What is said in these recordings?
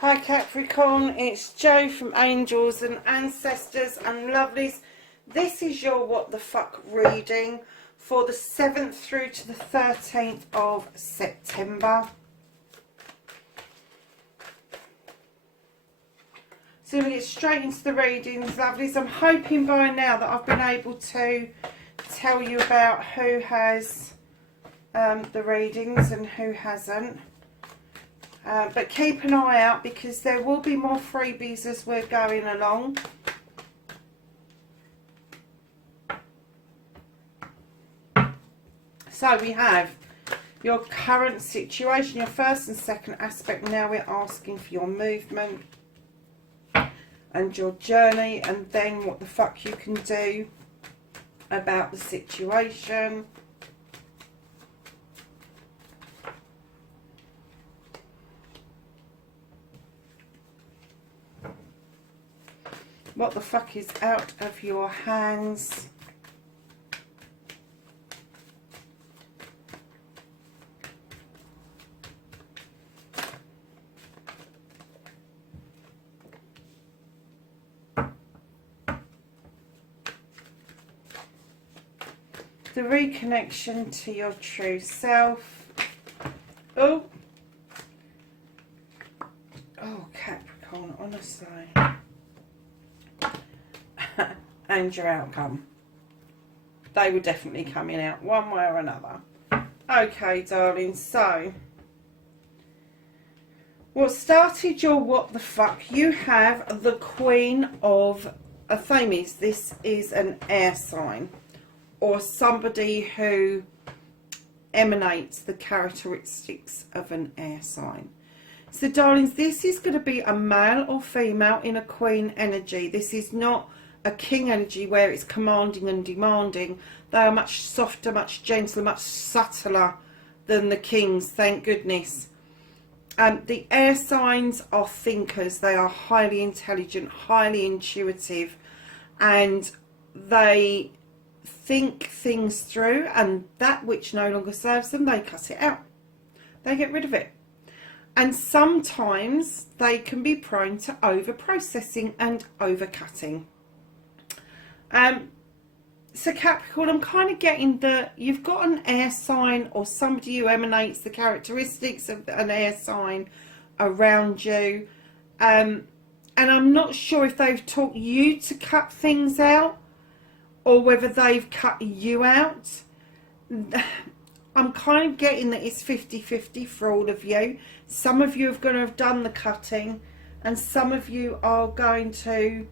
Hi Capricorn, it's Jo from Angels and Ancestors and Lovelies. This is your What the Fuck reading for the 7th through to the 13th of September. So we get straight into the readings, lovelies. I'm hoping by now that I've been able to tell you about who has the readings and who hasn't. But keep an eye out because there will be more freebies as we're going along. So we have your current situation, your first and second aspect. Now we're asking for your movement and your journey, and then what the fuck you can do about the situation. What the fuck is out of your hands? The reconnection to your true self. Oh, Capricorn, honestly. And your outcome. They were definitely coming out one way or another. Okay, darling, so what started your what the fuck? You have the Queen of Themis. This is an air sign or somebody who emanates the characteristics of an air sign. So, darlings, this is going to be a male or female in a queen energy. This is not a king energy where it's commanding and demanding. They are much softer, much gentler, much subtler than the kings, thank goodness. The air signs are thinkers. They are highly intelligent, highly intuitive, and they think things through, and that which no longer serves them, they cut it out. They get rid of it. And sometimes they can be prone to over-processing and over-cutting. So Capricorn, I'm kind of getting that you've got an air sign or somebody who emanates the characteristics of an air sign around you. And I'm not sure if they've taught you to cut things out or whether they've cut you out. I'm kind of getting that it's 50-50 for all of you. Some of you are going to have done the cutting and some of you are going to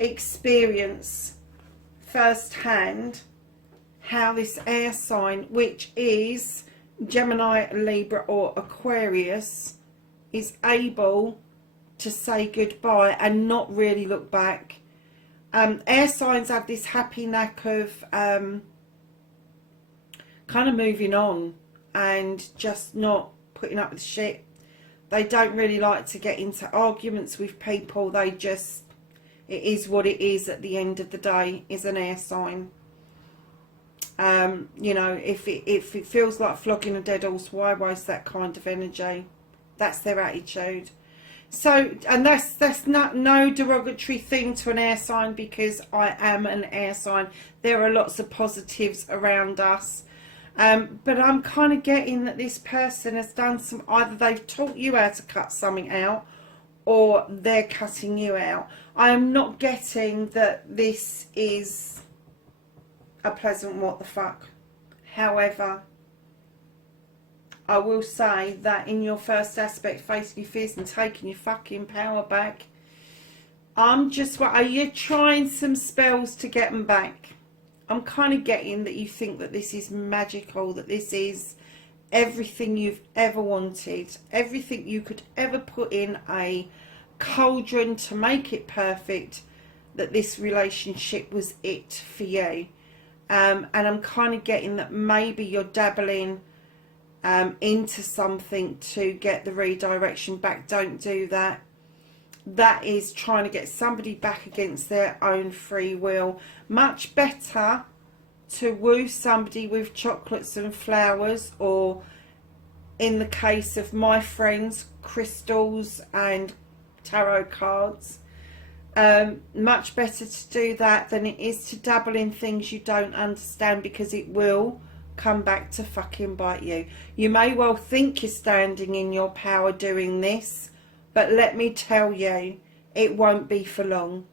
experience firsthand how this air sign, which is Gemini, Libra or Aquarius, is able to say goodbye and not really look back. Air signs have this happy knack of kind of moving on and just not putting up with shit. They don't really like to get into arguments with people. They just, it is what it is at the end of the day, is an air sign. You know, if it feels like flogging a dead horse, why waste that kind of energy? That's their attitude. So, and that's not no derogatory thing to an air sign, because I am an air sign. There are lots of positives around us. But I'm kind of getting that this person has done some, either they've taught you how to cut something out or they're cutting you out. I am not getting that this is a pleasant what the fuck. However, I will say that in your first aspect, facing your fears and taking your fucking power back, I'm just, are you trying some spells to get them back? I'm kind of getting that you think that this is magical, that this is everything you've ever wanted, everything you could ever put in a cauldron to make it perfect, that this relationship was it for you. And I'm kind of getting that maybe you're dabbling into something to get the redirection back. Don't do that. That is trying to get somebody back against their own free will. Much better to woo somebody with chocolates and flowers, or in the case of my friends, crystals and tarot cards. Much better to do that than it is to dabble in things you don't understand, because it will come back to fucking bite you. You may well think you're standing in your power doing this, but let me tell you, it won't be for long.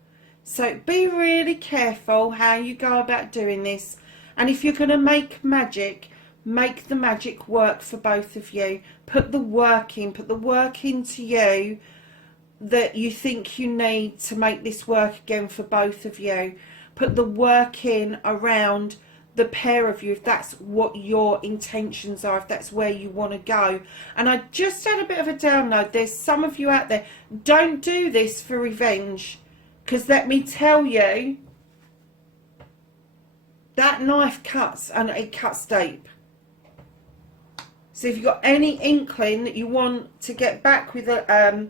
So be really careful how you go about doing this. And if you're going to make magic, make the magic work for both of you. Put the work in. Put the work into you that you think you need to make this work again for both of you. Put the work in around the pair of you, if that's what your intentions are, if that's where you want to go. And I just had a bit of a download. There's some of you out there, don't do this for revenge, because let me tell you, that knife cuts, and it cuts deep. So if you've got any inkling that you want to get back with a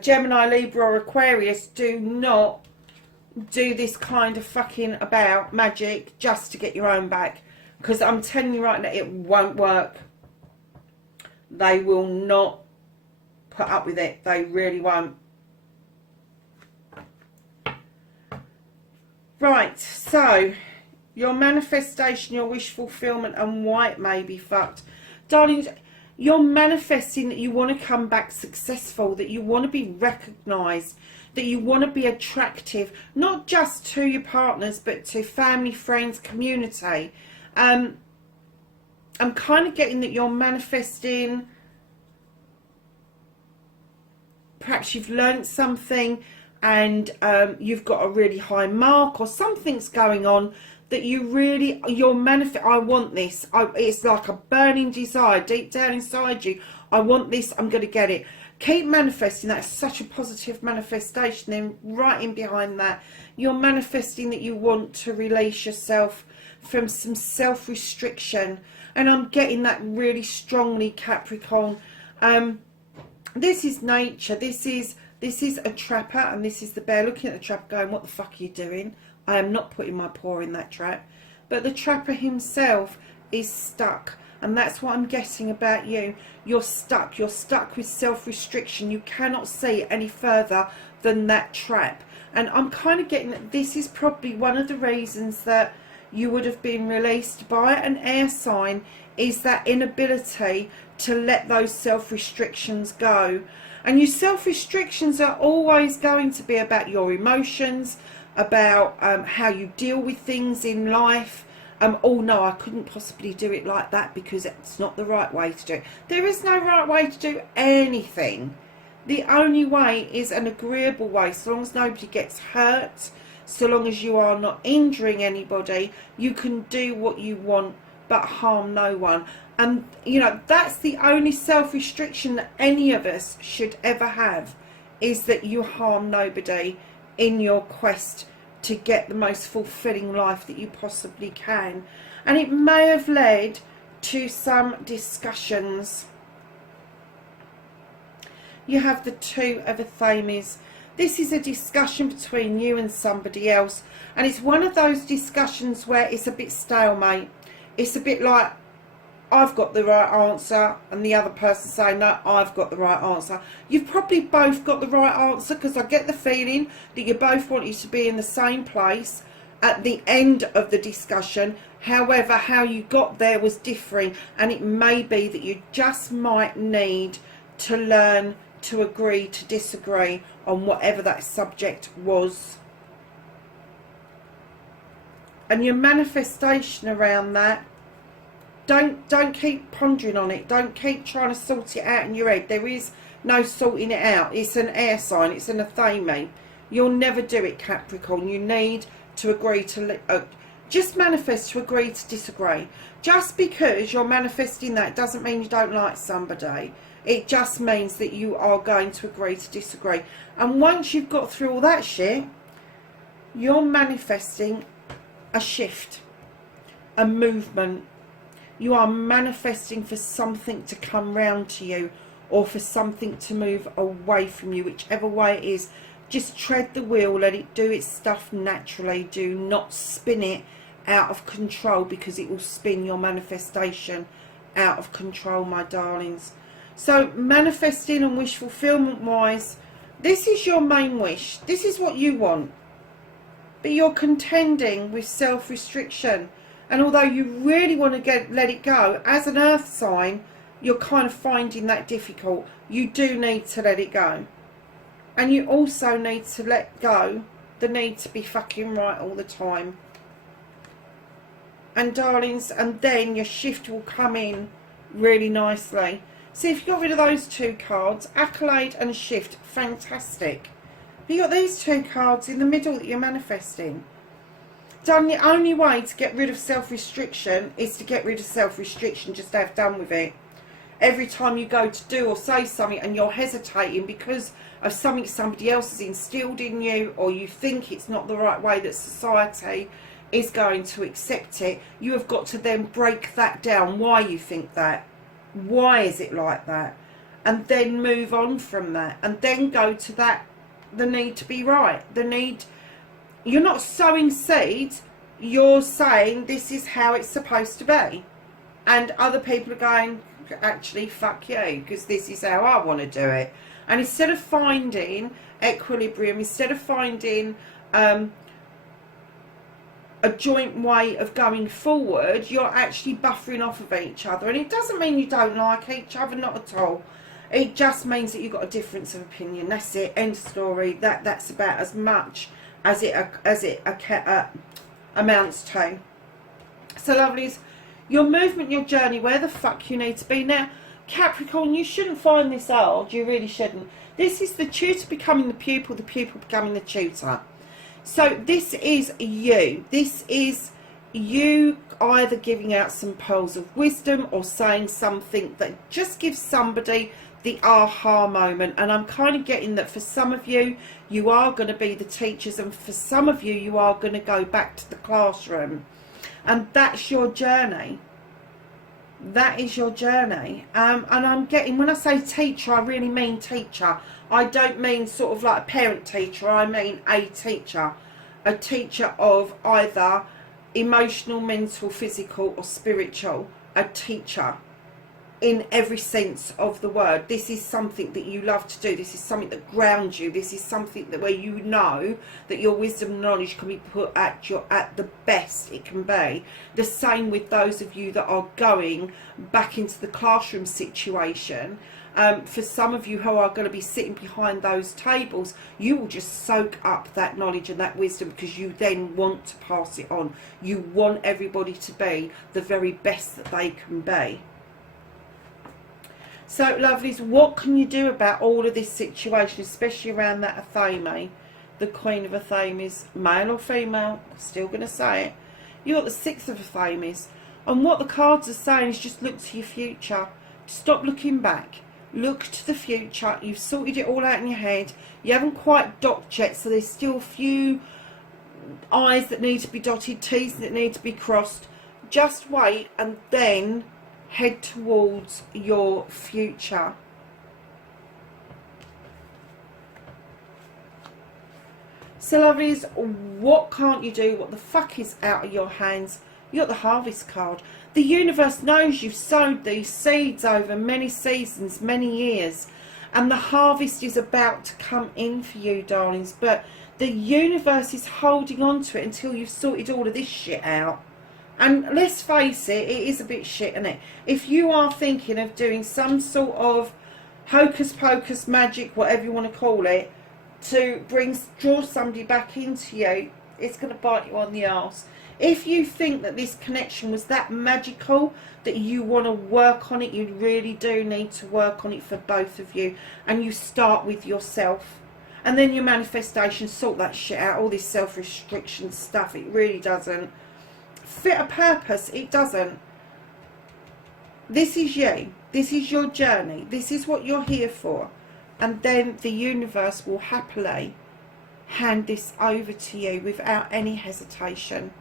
Gemini, Libra or Aquarius, do not do this kind of fucking about magic just to get your own back, because I'm telling you right now, it won't work. They will not put up with it. They really won't. Right, so your manifestation, your wish fulfillment, and why it may be fucked. Darlings, you're manifesting that you want to come back successful, that you want to be recognised, that you want to be attractive, not just to your partners, but to family, friends, community. I'm kind of getting that you're manifesting, perhaps you've learnt something and you've got a really high mark, or something's going on that you're manifest. I want this. It's like a burning desire deep down inside you. I want this. I'm going to get it. Keep manifesting. That's such a positive manifestation. Then right in behind that, you're manifesting that you want to release yourself from some self-restriction. And I'm getting that really strongly, Capricorn. This is nature. This is a trapper, and this is the bear looking at the trapper going, what the fuck are you doing? I am not putting my paw in that trap. But the trapper himself is stuck. And that's what I'm getting about you. You're stuck. You're stuck with self-restriction. You cannot see any further than that trap. And I'm kind of getting that this is probably one of the reasons that you would have been released by an air sign, is that inability to let those self-restrictions go. And your self-restrictions are always going to be about your emotions, about how you deal with things in life. Oh no, I couldn't possibly do it like that because it's not the right way to do it. There is no right way to do anything. The only way is an agreeable way. So long as nobody gets hurt, so long as you are not injuring anybody, you can do what you want but harm no one. And you know, that's the only self-restriction that any of us should ever have, is that you harm nobody in your quest to get the most fulfilling life that you possibly can. And it may have led to some discussions. You have the Two of Athames. This is a discussion between you and somebody else, and it's one of those discussions where it's a bit stalemate. It's a bit like, I've got the right answer, and the other person saying, no, I've got the right answer. You've probably both got the right answer, because I get the feeling that you both wanted to be in the same place at the end of the discussion. However, how you got there was differing, and it may be that you just might need to learn to agree to disagree on whatever that subject was. And your manifestation around that, don't keep pondering on it. Don't keep trying to sort it out in your head. There is no sorting it out. It's an air sign. It's an Athame. You'll never do it, Capricorn. You need to agree to just manifest to agree to disagree. Just because you're manifesting that doesn't mean you don't like somebody. It just means that you are going to agree to disagree. And once you've got through all that shit, you're manifesting a shift, a movement. You are manifesting for something to come round to you, or for something to move away from you, whichever way it is. Just tread the wheel, let it do its stuff naturally. Do not spin it out of control, because it will spin your manifestation out of control, my darlings. So manifesting and wish fulfillment wise, This is your main wish. This is what you want. But you're contending with self-restriction. And although you really want to let it go, as an earth sign, you're kind of finding that difficult. You do need to let it go. And you also need to let go the need to be fucking right all the time. And darlings, and then your shift will come in really nicely. So if you got rid of those two cards, Accolade and Shift, fantastic. You got these two cards in the middle that you're manifesting. Done. The only way to get rid of self-restriction is to get rid of self-restriction, just have done with it. Every time you go to do or say something and you're hesitating because of something somebody else has instilled in you, or you think it's not the right way that society is going to accept it, you have got to then break that down. Why you think that? Why is it like that? And then move on from that, and then go to that, the need to be right, the need. You're not sowing seeds, you're saying this is how it's supposed to be, and other people are going, actually fuck you, because this is how I want to do it. And instead of finding equilibrium, instead of finding a joint way of going forward, you're actually buffering off of each other. And it doesn't mean you don't like each other, not at all. It just means that you've got a difference of opinion. That's it, end story. That's about as much as it amounts to. So lovelies, your movement, your journey, where the fuck you need to be. Now, Capricorn, you shouldn't find this hard. You really shouldn't. This is the tutor becoming the pupil becoming the tutor. So this is you. This is you either giving out some pearls of wisdom or saying something that just gives somebody the aha moment. And I'm kind of getting that for some of you, you are going to be the teachers, and for some of you, you are going to go back to the classroom. And that's your journey. That is your journey. And I'm getting, when I say teacher, I really mean teacher. I don't mean sort of like a parent teacher. I mean a teacher. A teacher of either emotional, mental, physical or spiritual. A teacher in every sense of the word. This is something that you love to do. This is something that grounds you. This is something that where you know that your wisdom and knowledge can be put at the best it can be. The same with those of you that are going back into the classroom situation. For some of you who are going to be sitting behind those tables, you will just soak up that knowledge and that wisdom, because you then want to pass it on. You want everybody to be the very best that they can be. So, lovelies, what can you do about all of this situation, especially around that Athame? The Queen of Athames, male or female, still going to say it. You've got the Six of Athames. And what the cards are saying is just look to your future. Stop looking back. Look to the future. You've sorted it all out in your head. You haven't quite docked yet, so there's still a few I's that need to be dotted, T's that need to be crossed. Just wait and then head towards your future. So lovelies, what can't you do? What the fuck is out of your hands? You got the Harvest card. The universe knows you've sowed these seeds over many seasons, many years, and the harvest is about to come in for you, darlings. But the universe is holding on to it until you've sorted all of this shit out. And let's face it, it is a bit shit, isn't it? If you are thinking of doing some sort of hocus pocus magic, whatever you want to call it, to draw somebody back into you, it's going to bite you on the arse. If you think that this connection was that magical, that you want to work on it, you really do need to work on it for both of you. And you start with yourself. And then your manifestation, sort that shit out. All this self-restriction stuff, it really doesn't fit a purpose. It doesn't. This is you. This is your journey. This is what you're here for. And then the universe will happily hand this over to you without any hesitation.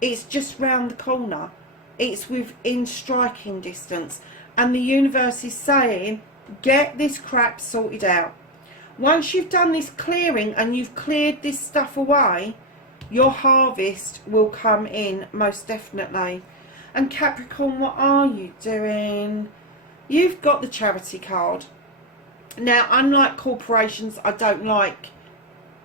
It's just round the corner. It's within striking distance. And the universe is saying, get this crap sorted out. Once you've done this clearing and you've cleared this stuff away, your harvest will come in most definitely. And Capricorn, what are you doing? You've got the Charity card. Now, unlike corporations, I don't like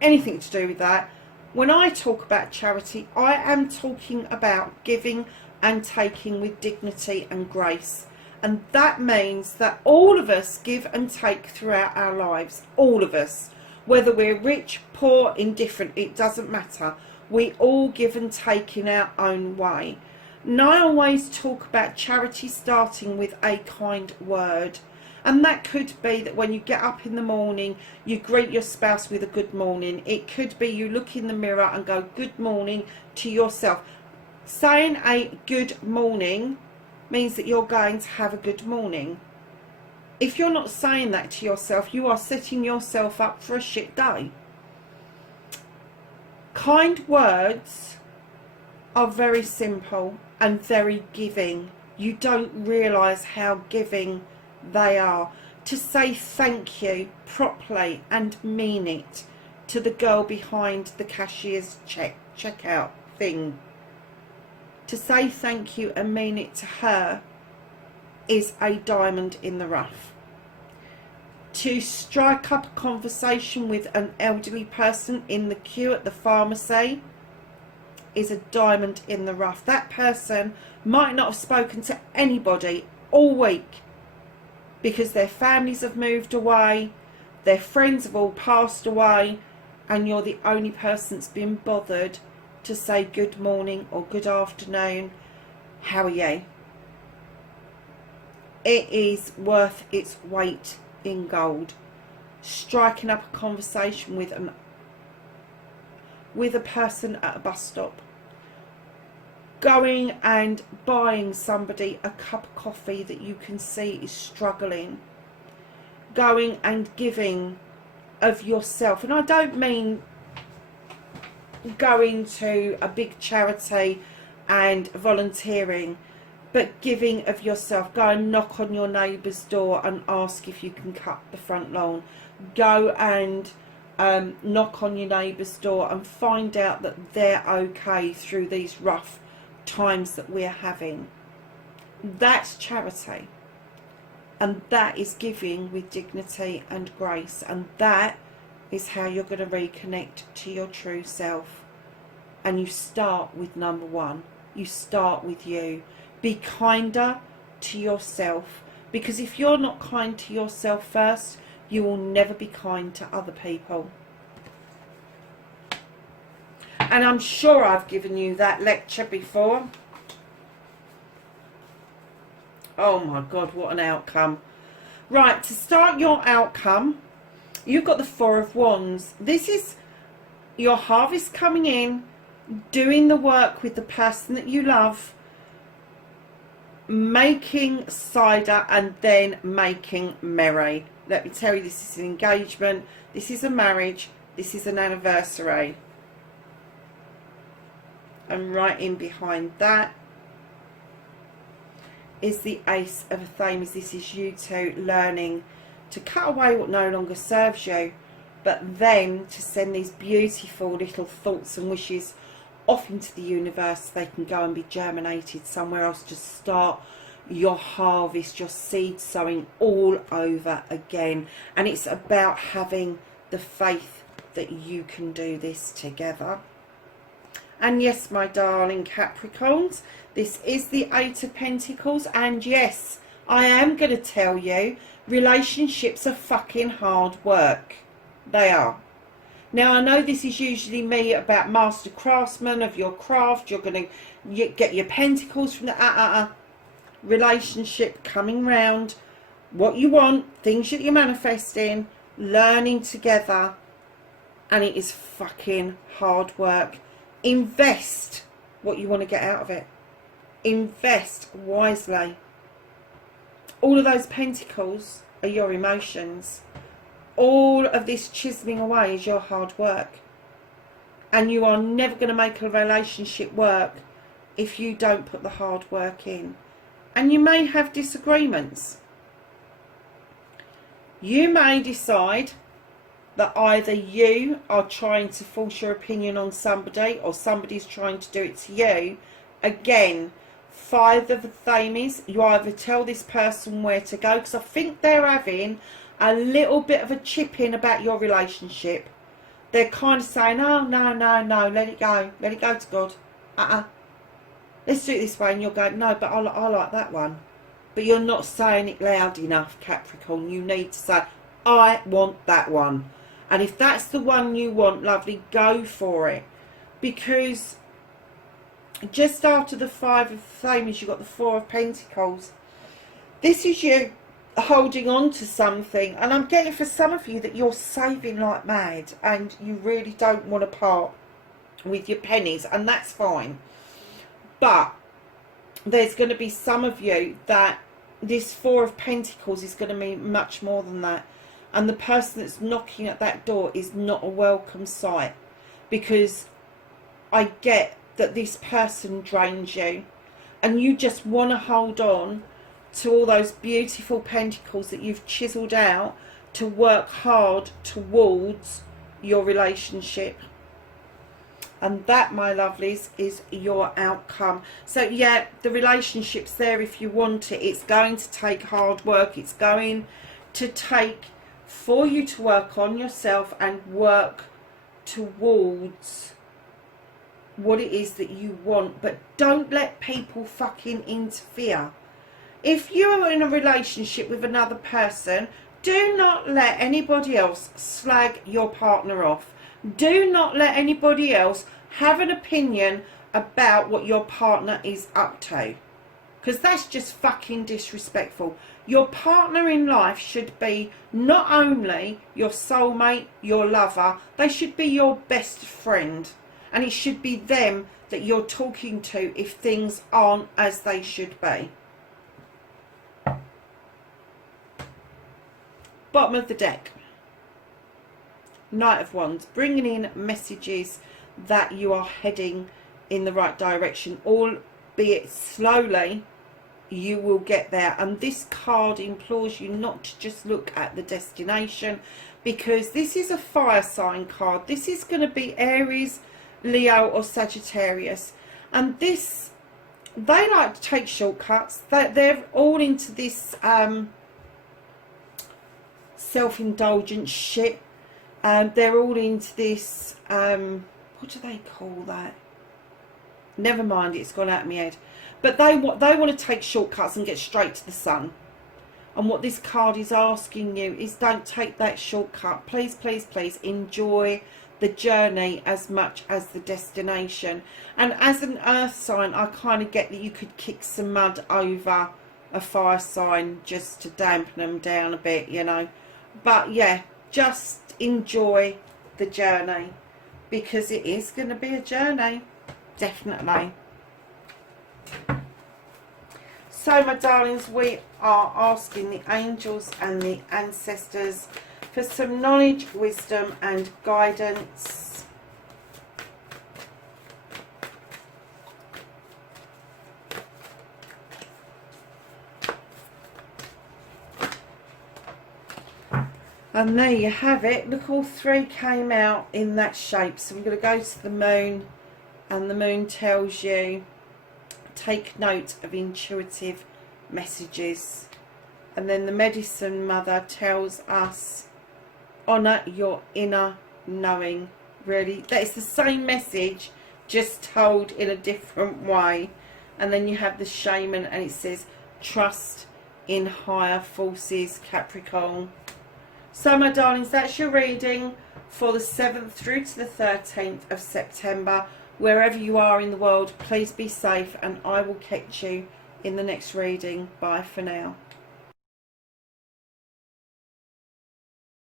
anything to do with that. When I talk about charity, I am talking about giving and taking with dignity and grace. And that means that all of us give and take throughout our lives. All of us. Whether we're rich, poor, indifferent, it doesn't matter. We all give and take in our own way. And I always talk about charity starting with a kind word. And that could be that when you get up in the morning, you greet your spouse with a good morning. It could be you look in the mirror and go good morning to yourself. Saying a good morning means that you're going to have a good morning. If you're not saying that to yourself, you are setting yourself up for a shit day. Kind words are very simple and very giving. You don't realise how giving they are. To say thank you properly and mean it to the girl behind the cashier's checkout thing. To say thank you and mean it to her is a diamond in the rough. To strike up a conversation with an elderly person in the queue at the pharmacy is a diamond in the rough. That person might not have spoken to anybody all week because their families have moved away, their friends have all passed away, and you're the only person that's been bothered to say good morning or good afternoon, how are you? It is worth its weight in gold. Striking up a conversation with a person at a bus stop. Going and buying somebody a cup of coffee that you can see is struggling. Going and giving of yourself. And I don't mean going to a big charity and volunteering, but giving of yourself. Go and knock on your neighbour's door and ask if you can cut the front lawn. Go and knock on your neighbour's door and find out that they're okay through these rough times that we're having. That's charity, and that is giving with dignity and grace, and that is how you're going to reconnect to your true self. And you start with number one. You start with you. Be kinder to yourself, because if you're not kind to yourself first, you will never be kind to other people. And I'm sure I've given you that lecture before. Oh my God, what an outcome. Right, to start your outcome, you've got the Four of Wands. This is your harvest coming in, doing the work with the person that you love, making cider and then making merry. Let me tell you, this is an engagement, this is a marriage, this is an anniversary. And right in behind that is the Ace of Thames. This is you two learning to cut away what no longer serves you, but then to send these beautiful little thoughts and wishes off into the universe so they can go and be germinated somewhere else. Just start your harvest, your seed sowing all over again. And it's about having the faith that you can do this together. And yes, my darling Capricorns, this is the Eight of Pentacles. And yes, I am going to tell you, relationships are fucking hard work. They are. Now, I know this is usually me about master craftsman of your craft. You're going to get your pentacles from the relationship coming round. What you want, things that you're manifesting, learning together. And it is fucking hard work. Invest what you want to get out of it. Invest wisely. All of those pentacles are your emotions. All of this chiseling away is your hard work. And you are never going to make a relationship work if you don't put the hard work in. And you may have disagreements. You may decide that either you are trying to force your opinion on somebody or somebody's trying to do it to you. Again, Five of Thames, you either tell this person where to go, because I think they're having a little bit of a chip in about your relationship. They're kind of saying, oh, no, no, no, let it go to God. Let's do it this way. And you're going, no, but I like that one. But you're not saying it loud enough, Capricorn. You need to say, I want that one. And if that's the one you want, lovely, go for it. Because just after the Five of Flames, you've got the Four of Pentacles. This is you holding on to something. And I'm getting for some of you that you're saving like mad. And you really don't want to part with your pennies. And that's fine. But there's going to be some of you that this Four of Pentacles is going to mean much more than that. And the person that's knocking at that door is not a welcome sight. Because I get that this person drains you. And you just want to hold on to all those beautiful pentacles that you've chiselled out to work hard towards your relationship. And that, my lovelies, is your outcome. So, yeah, the relationship's there if you want it. It's going to take hard work. It's going to take for you to work on yourself and work towards what it is that you want. But don't let people fucking interfere. If you are in a relationship with another person, do not let anybody else slag your partner off. Do not let anybody else have an opinion about what your partner is up to. Because that's just fucking disrespectful. Your partner in life should be not only your soulmate, your lover, they should be your best friend. And it should be them that you're talking to if things aren't as they should be. Bottom of the deck. Knight of Wands, bringing in messages that you are heading in the right direction, albeit slowly. You will get there. And this card implores you not to just look at the destination, because this is a fire sign card. This is going to be Aries, Leo or Sagittarius, and this, they like to take shortcuts. They're all into this self-indulgent shit. They're all into this, what do they call that? Never mind, it's gone out of my head. But they want to take shortcuts and get straight to the sun. And what this card is asking you is, don't take that shortcut. Please, please, please enjoy the journey as much as the destination. And as an earth sign, I kind of get that you could kick some mud over a fire sign just to dampen them down a bit, you know. But yeah, just enjoy the journey, because it is going to be a journey, definitely. So, my darlings, we are asking the angels and the ancestors for some knowledge, wisdom and guidance. And there you have it. Look, all three came out in that shape. So we're going to go to the moon, and the moon tells you, take note of intuitive messages. And then the medicine mother tells us, honour your inner knowing. Really, that is the same message, just told in a different way. And then you have the shaman, and it says, trust in higher forces, Capricorn. So, my darlings, that's your reading for the 7th through to the 13th of September. Wherever you are in the world, please be safe, and I will catch you in the next reading. Bye for now.